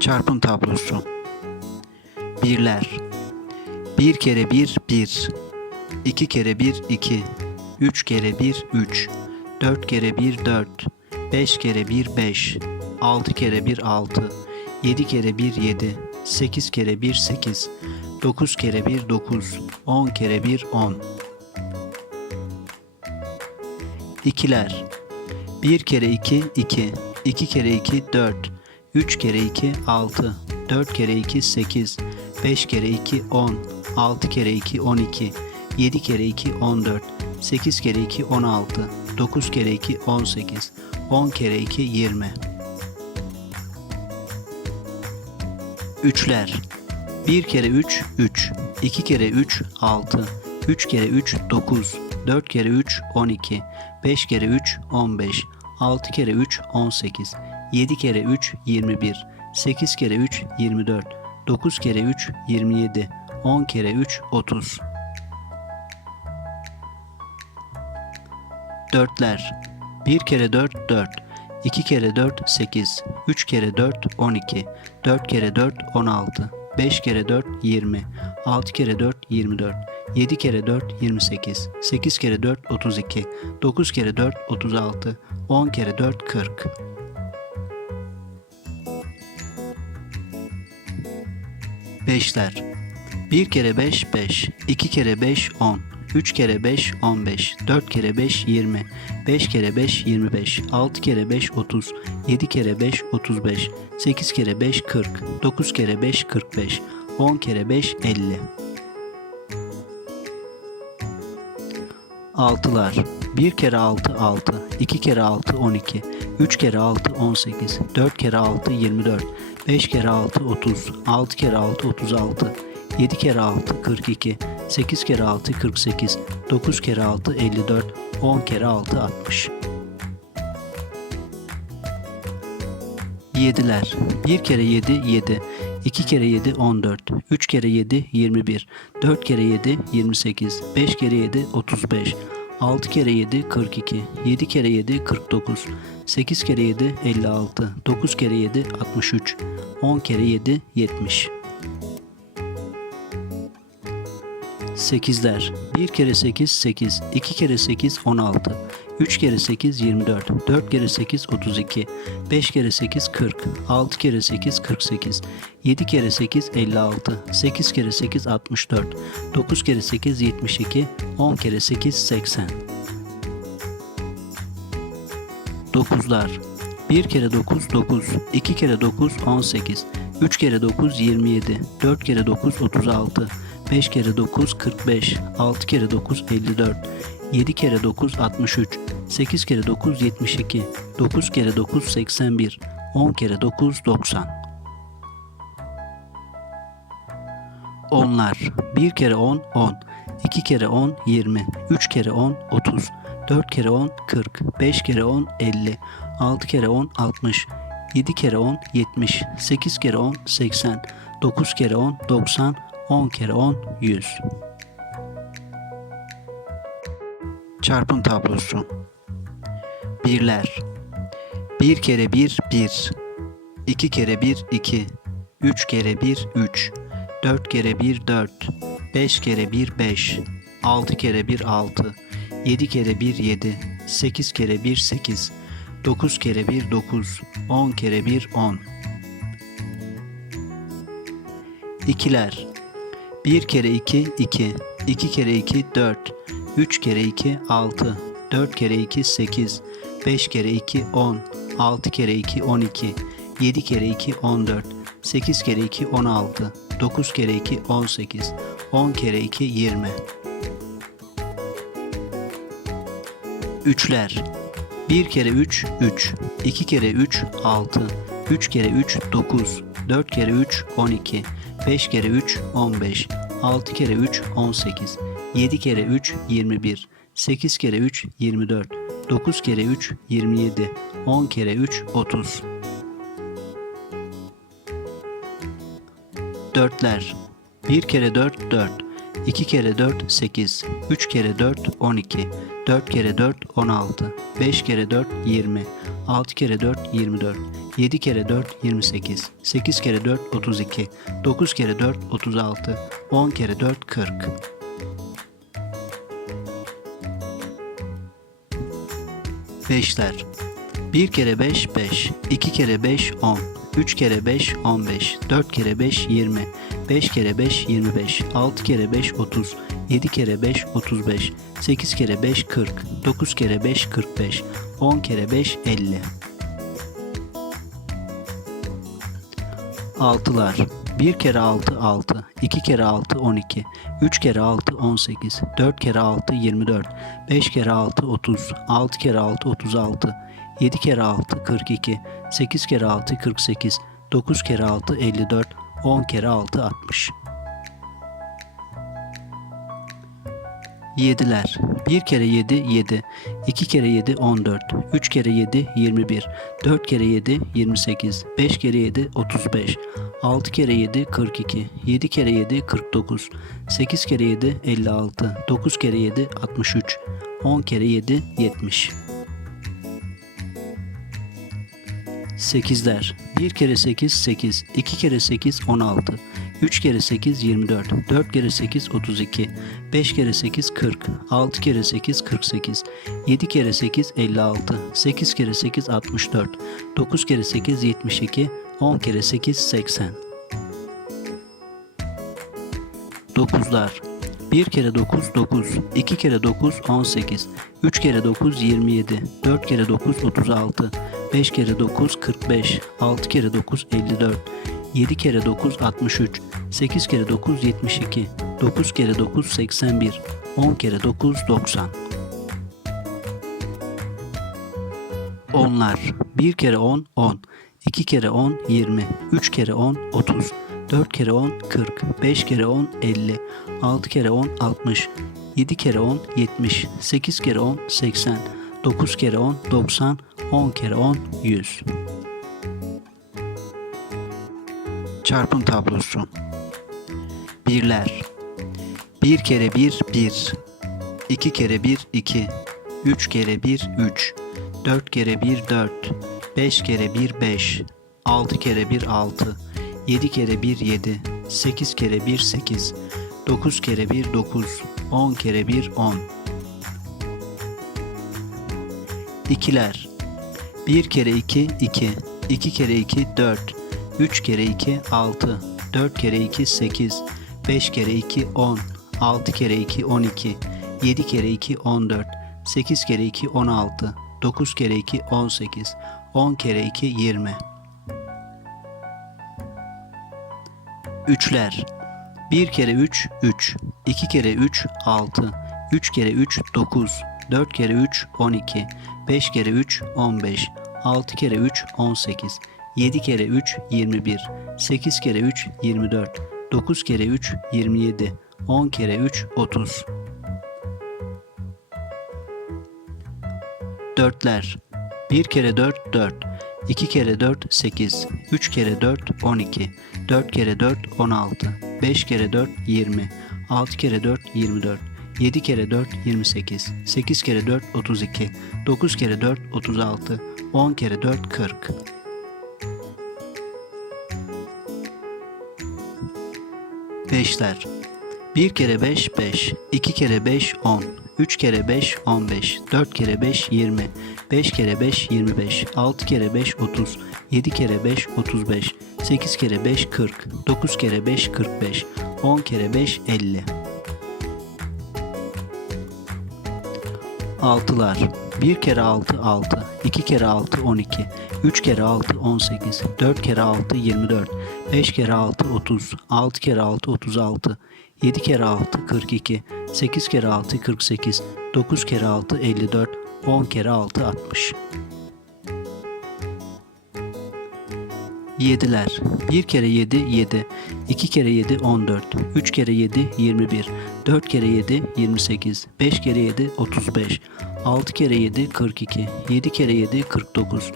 Çarpım tablosu. Birler. Bir kere bir, bir. İki kere bir, iki. Üç kere bir, üç. Dört kere bir, dört. Beş kere bir, beş. Altı kere bir, altı. Yedi kere bir, yedi. Sekiz kere bir, sekiz. Dokuz kere bir, dokuz. On kere bir, on. İkiler. Bir kere iki, iki. İki kere iki, dört. Üç kere iki, altı. Dört kere iki, sekiz. Beş kere iki, on. Altı kere iki, on iki. Yedi kere iki, on dört. Sekiz kere iki, on altı. Dokuz kere iki, on sekiz. On kere iki, yirmi. Üçler. Bir kere üç, üç. İki kere üç, altı. Üç kere üç, dokuz. Dört kere üç, on iki. Beş kere üç, on beş. Altı kere üç, on sekiz. Yedi kere üç, yirmi bir. Sekiz kere üç, yirmi dört. Dokuz kere üç, yirmi yedi. On kere üç, otuz. Dörtler. Bir kere dört, dört. İki kere dört, sekiz. Üç kere dört, on iki. Dört kere dört, on altı. Beş kere dört, yirmi. Altı kere dört, yirmi dört. Yedi kere dört, yirmi sekiz. Sekiz kere dört, otuz iki. Dokuz kere dört, otuz altı. On kere dört, kırk. Beşler. Bir kere beş, beş. İki kere beş, on. Üç kere beş, on beş. Dört kere beş, yirmi. Beş kere beş, yirmi beş. Altı kere beş, otuz. Yedi kere beş, otuz beş. Sekiz kere beş, kırk. Dokuz kere beş, kırk beş. On kere beş, elli. Altılar. Bir kere altı, altı. İki kere altı, on iki. Üç kere altı, on sekiz. Dört kere altı, yirmi dört. Beş kere altı, otuz. Altı kere altı, otuz altı. Yedi kere altı, kırk iki. Sekiz kere altı, kırk sekiz. Dokuz kere altı, elli dört. On kere altı, altmış. Yediler. Bir kere yedi, yedi. İki kere yedi, on dört. Üç kere yedi, yirmi bir. Dört kere yedi, yirmi sekiz. Beş kere yedi, otuz beş. Altı kere yedi, kırk iki. Yedi kere yedi, kırk dokuz. Sekiz kere yedi, elli altı. Dokuz kere yedi, altmış üç. On kere yedi, yetmiş. Sekizler. Bir kere sekiz, sekiz. İki kere sekiz, on altı. Üç kere sekiz, yirmi dört. Dört kere sekiz, otuz iki. Beş kere sekiz, kırk. Altı kere sekiz, kırk sekiz. Yedi kere sekiz, elli altı. Sekiz kere sekiz, altmış dört. Dokuz kere sekiz, yetmiş iki. On kere sekiz, seksen. Dokuzlar. Bir kere dokuz, dokuz. İki kere dokuz, on sekiz. Üç kere dokuz, yirmi yedi. Dört kere dokuz, otuz altı. 5 kere 9 45, 6 kere 9 54, 7 kere 9 63, 8 kere 9 72, 9 kere 9 81, 10 kere 9 90. Onlar 1 kere 10 10, 2 kere 10 20, 3 kere 10 30, 4 kere 10 40, 5 kere 10 50, 6 kere 10 60, 7 kere 10 70, 8 kere 10 80, 9 kere 10 90, 10 kere 10 100. Çarpım tablosu. Birler. Bir kere bir bir. İki kere bir iki. Üç kere bir üç. Dört kere bir dört. Beş kere bir beş. Altı kere bir altı. Yedi kere bir yedi. Sekiz kere bir sekiz. Dokuz kere bir dokuz. On kere bir on. İkiler. Bir kere iki iki. İki kere iki dört. Üç kere iki altı. Dört kere iki sekiz. Beş kere iki on. Altı kere iki on iki. Yedi kere iki on dört. Sekiz kere iki on altı. Dokuz kere iki on sekiz. On kere iki yirmi. Üçler. Bir kere üç üç. İki kere üç altı. Üç kere üç dokuz. Dört kere üç on iki. 5 kere 3 15, 6 kere 3 18, 7 kere 3 21, 8 kere 3 24, 9 kere 3 27, 10 kere 3 30. Dörtler. 1 kere 4 4, 2 kere 4 8, 3 kere 4 12, 4 kere 4 16, 5 kere 4 20, 6 kere 4 24, 7 kere 4 28. 8 kere 4 32. 9 kere 4 36. 10 kere 4 40. Beşler. 1 kere 5 5. 2 kere 5 10. 3 kere 5 15. 4 kere 5 20. 5 kere 5 25. 6 kere 5 30. 7 kere 5 35. 8 kere 5 40. 9 kere 5 45. 10 kere 5 50. Altılar. 1 kere 6 6, 2 kere 6 12, 3 kere 6 18, 4 kere 6 24, 5 kere 6 30, 6 kere 6 36, 7 kere 6 42, 8 kere 6 48, 9 kere 6 54, 10 kere 6 60. Yediler. 1 kere 7 7, 2 kere 7 14, 3 kere 7 21, 4 kere 7 28, 5 kere 7 35, 6 kere 7 42, 7 kere 7 49, 8 kere 7 56, 9 kere 7 63, 10 kere 7 70. Sekizler. 1 kere 8 8, 2 kere 8 16, 3 kere 8 24, 4 kere 8 32, 5 kere 8 40, 6 kere 8 48, 7 kere 8 56, 8 kere 8 64, 9 kere 8 72, 10 kere 8 80. Dokuzlar. 1 kere 9 9, 2 kere 9 18, 3 kere 9 27, 4 kere 9 36, 5 kere 9 45, 6 kere 9 54, 7 kere 9 63, 8 kere 9 72, 9 kere 9 81, 10 kere 9 90. Onlar 1 kere 10 10, 2 kere 10 20, 3 kere 10 30, 4 kere 10 40, 5 kere 10 50, 6 kere 10 60, 7 kere 10 70, 8 kere 10 80, 9 kere 10 90, 10 kere 10 100. Çarpım tablosu. Birler. 1 kere 1 1, 2 kere 1 2, 3 kere 1 3, 4 kere 1 4, 5 kere 1 5, 6 kere 1 6, 7 kere 1 7, 8 kere 1 8, 9 kere 1 9, 10 kere 1 10. İkiler. 1 kere 2 2, 2 kere 2 4, 3 kere 2 6, 4 kere 2 8, 5 kere 2 10, 6 kere 2 12, 7 kere 2 14, 8 kere 2 16, 9 kere 2 18, 10 kere 2 20. Üçler. 1 kere 3 3, 2 kere 3 6, 3 kere 3 9, 4 kere 3 12, 5 kere 3 15, 6 kere 3 18, 7 kere 3 21, 8 kere 3 24, 9 kere 3 27, 10 kere 3 30. Dörtler. 1 kere 4 4, 2 kere 4 8, 3 kere 4 12, 4 kere 4 16, 5 kere 4 20, 6 kere 4 24, 7 kere 4 28, 8 kere 4 32, 9 kere 4 36, 10 kere 4 40. Beşler. 1 kere 5 5, 2 kere 5 10, 3 kere 5 15, 4 kere 5 20, 5 kere 5 25, 6 kere 5 30, 7 kere 5 35, 8 kere 5 40, 9 kere 5 45, 10 kere 5 50. Altılar. 1 kere 6 6, 2 kere 6 12, 3 kere 6 18, 4 kere 6 24, 5 kere 6 30, 6 kere 6 36, 7 kere 6 42, 8 kere 6 48, 9 kere 6 54, 10 kere 6 60. Yediler. 1 kere 7 7, 2 kere 7 14, 3 kere 7 21, 4 kere 7 28, 5 kere 7 35, 6 kere 7 42, 7 kere 7 49, 8 kere 7 56,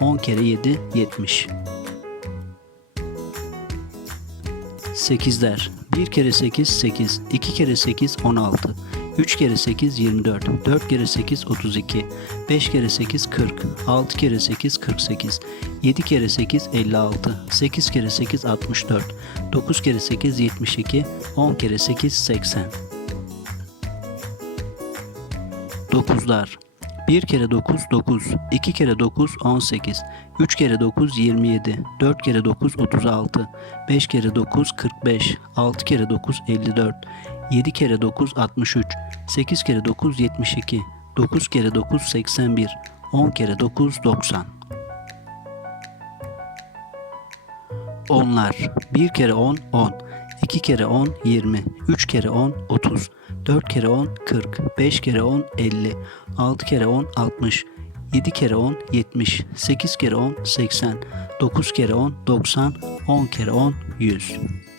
9 kere 7 63, 10 kere 7 70. Sekizler. 1 kere 8 8, 2 kere 8 16, 3 kere 8 24, 4 kere 8 32, 5 kere 8 40, 6 kere 8 48, 7 kere 8 56, 8 kere 8 64, 9 kere 8 72, 10 kere 8 80. Dokuzlar. 1 kere 9 9, 2 kere 9 18, 3 kere 9 27, 4 kere 9 36, 5 kere 9 45, 6 kere 9 54, 7 kere 9 63, 8 kere 9 72, 9 kere 9 81, 10 kere 9 90. Onlar. 1 kere 10 10, 2 kere 10 20, 3 kere 10 30, 4 kere 10 40, 5 kere 10 50, 6 kere 10 60, 7 kere 10 70, 8 kere 10 80, 9 kere 10 90, 10 kere 10 100.